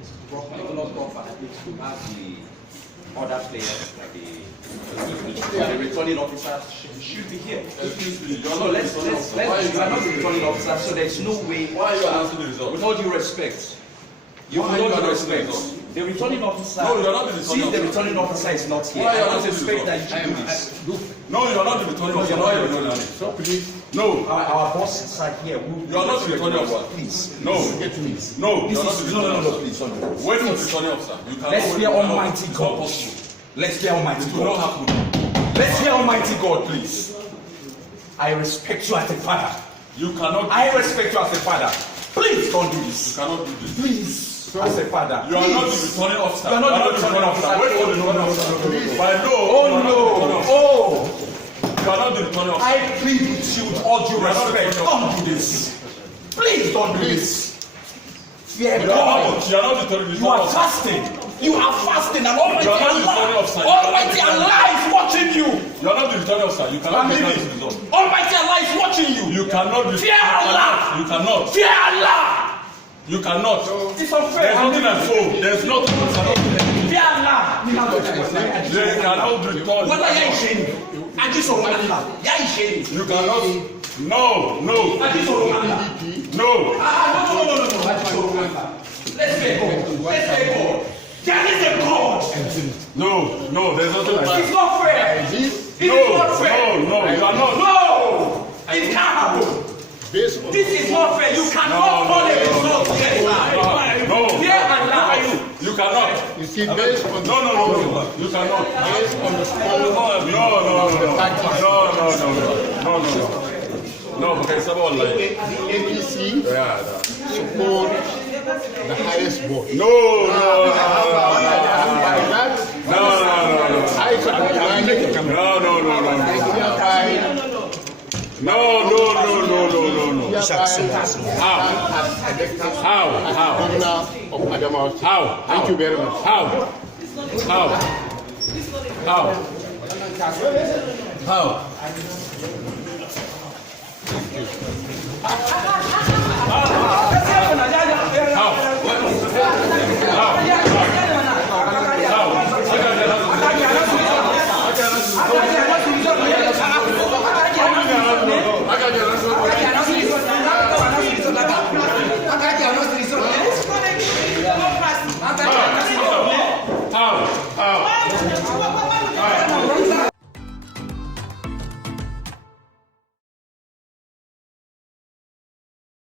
to have the other players, like the returning officer should be here. So let's you are not the returning officer, so there's no way. Why are you announcing the result? With all due respect. With all due respect. The returning officer. No, you are not the returning officer. Since the returning officer is not here, Why I don't expect that you should do this. No, you are not the returning officer. Why are you doing that? No. Our boss is right here. You are not the returning officer. Please. No. Please. No. You are not the returning officer. Please. When is the returning officer? You cannot. Let's hear Almighty God. God. Let's hear Almighty It will not God. happen. Let's hear Almighty God, please. I respect you as a father. You cannot. I respect you as a father. Please don't do You this. cannot do this. Please. As a father. You are not the returning officer. You are not the returning officer. Wait for the returning officer. By law. Oh no. Oh. You are not the returning officer. I plead with you with all due respect. Don't do this. Please don't do this. Fear God. You are not the returning officer. You are fasting. You are fasting, and Almighty You are not the returning Allah. officer. Almighty Allah is watching you. You are not the returning officer. You cannot get this result. Almighty Allah is watching you. You cannot be. Fear Allah. You cannot. Fear Allah. You cannot. It's unfair. There's nothing at home. There's nothing you cannot do. Fear Allah. They cannot return. What are you saying? I just don't want Allah. You cannot. No. No. I just don't want Allah. No. No. Let's get God. Let's get God. There is a God. No. There's nothing like It's that. not fair. It is not fair. No. You are not. No. It can't happen. This is not fair. You cannot call a result here. No. Fear Allah. You cannot. You see, based on No. You cannot. based on the score No. Okay, someone like. the APC support the highest vote. No. By that, Aisha Binani hereby How? governor of Adamawa. How? Thank you very much. How? How?